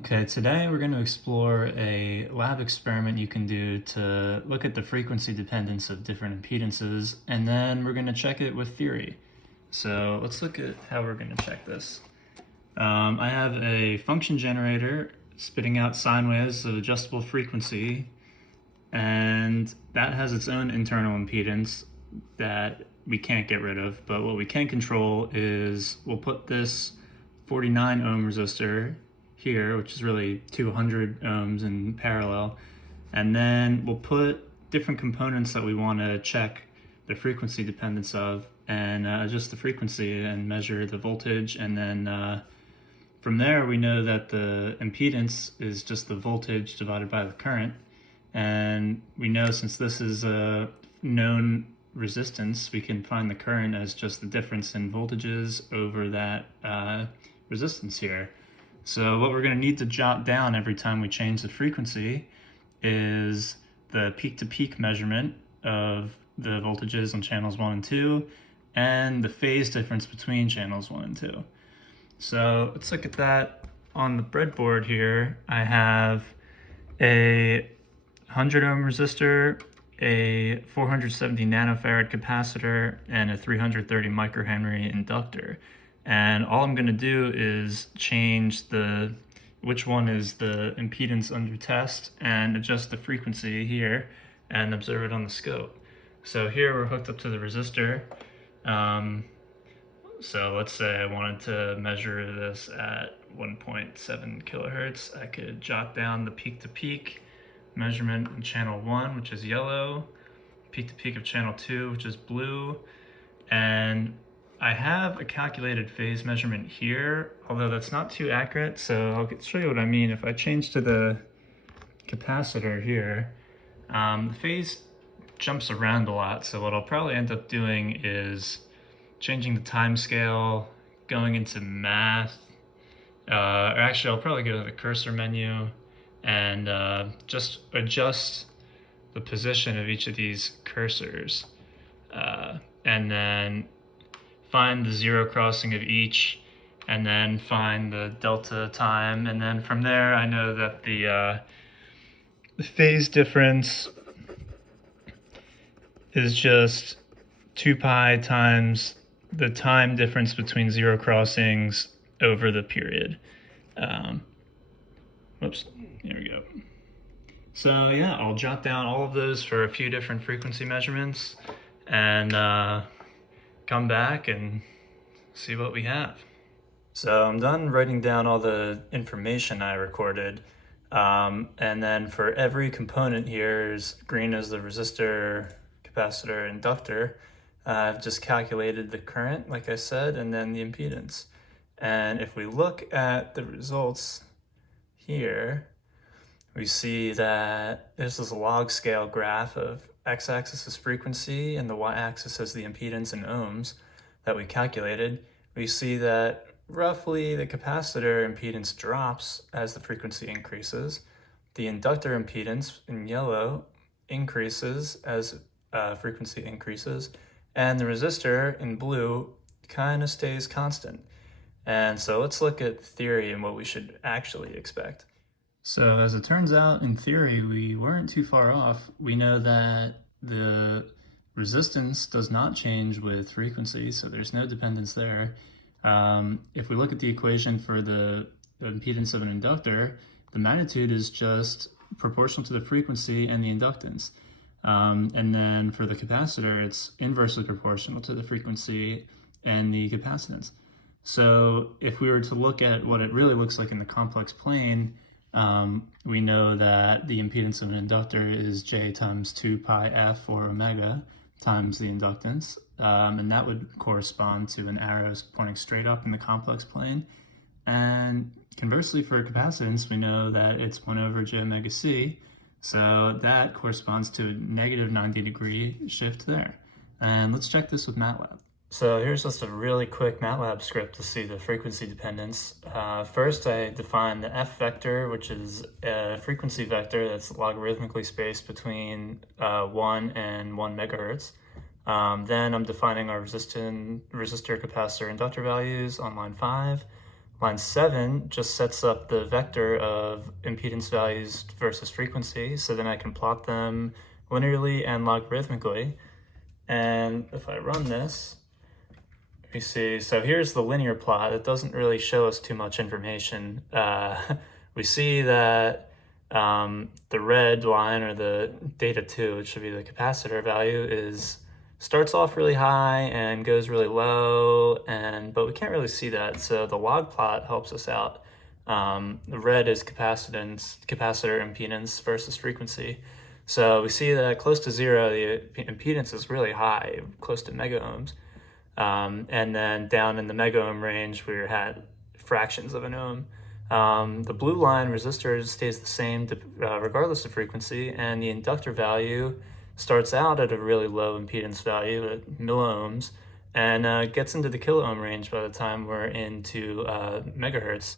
Okay, today we're going to explore a lab experiment you can do to look at the frequency dependence of different impedances, and then we're going to check it with theory. So let's look at how we're going to check this. I have a function generator spitting out sine waves of adjustable frequency, and that has its own internal impedance that we can't get rid of, but what we can control is we'll put this 49 ohm resistor here, which is really 200 ohms in parallel, and then we'll put different components that we want to check the frequency dependence of and adjust the frequency and measure the voltage, and then from there we know that the impedance is just the voltage divided by the current, and we know since this is a known resistance, we can find the current as just the difference in voltages over that resistance here. So what we're going to need to jot down every time we change the frequency is the peak-to-peak measurement of the voltages on channels 1 and 2 and the phase difference between channels 1 and 2. So let's look at that. On the breadboard here, I have a 100 ohm resistor, a 470 nanofarad capacitor, and a 330 microhenry inductor. And all I'm going to do is change which one is the impedance under test and adjust the frequency here and observe it on the scope. So here we're hooked up to the resistor. So let's say I wanted to measure this at 1.7 kilohertz. I could jot down the peak-to-peak measurement in channel 1, which is yellow, peak-to-peak of channel 2, which is blue, and I have a calculated phase measurement here, although that's not too accurate, so I'll show you what I mean. If I change to the capacitor here, the phase jumps around a lot, so what I'll probably end up doing is changing the time scale, going into math, or actually I'll probably go to the cursor menu and just adjust the position of each of these cursors, and then find the zero crossing of each, and then find the delta time, and then from there I know that the phase difference is just 2 pi times the time difference between zero crossings over the period. Whoops, here we go. So yeah, I'll jot down all of those for a few different frequency measurements and come back and see what we have. So I'm done writing down all the information I recorded, and then for every component here, is green is the resistor, capacitor, inductor. I've just calculated the current, like I said, and then the impedance. And if we look at the results here, we see that there's this log scale graph of x-axis is frequency and the y-axis is the impedance in ohms that we calculated. We see that roughly the capacitor impedance drops as the frequency increases. The inductor impedance in yellow increases as frequency increases, and the resistor in blue kind of stays constant. And so let's look at theory and what we should actually expect. So as it turns out, in theory, we weren't too far off. We know that the resistance does not change with frequency, so there's no dependence there. If we look at the equation for the impedance of an inductor, the magnitude is just proportional to the frequency and the inductance. And then for the capacitor, it's inversely proportional to the frequency and the capacitance. So if we were to look at what it really looks like in the complex plane, we know that the impedance of an inductor is J times 2 pi F or omega times the inductance, and that would correspond to an arrow pointing straight up in the complex plane. And conversely, for capacitance, we know that it's 1 over J omega C, so that corresponds to a negative 90-degree shift there. And let's check this with MATLAB. So here's just a really quick MATLAB script to see the frequency dependence. First, I define the F vector, which is a frequency vector that's logarithmically spaced between 1 and 1 megahertz. Then I'm defining our resistor, capacitor, inductor values on line 5. Line 7 just sets up the vector of impedance values versus frequency, so then I can plot them linearly and logarithmically. And if I run this, we see, so here's the linear plot. It doesn't really show us too much information. We see that the red line, or the data 2, which should be the capacitor value, starts off really high and goes really low, but we can't really see that, so the log plot helps us out. The red is capacitor impedance versus frequency. So we see that close to 0, the impedance is really high, close to mega ohms. And then down in the mega ohm range, we're at fractions of an ohm. The blue line resistor stays the same regardless of frequency, and the inductor value starts out at a really low impedance value at milliohms and gets into the kilo ohm range by the time we're into megahertz.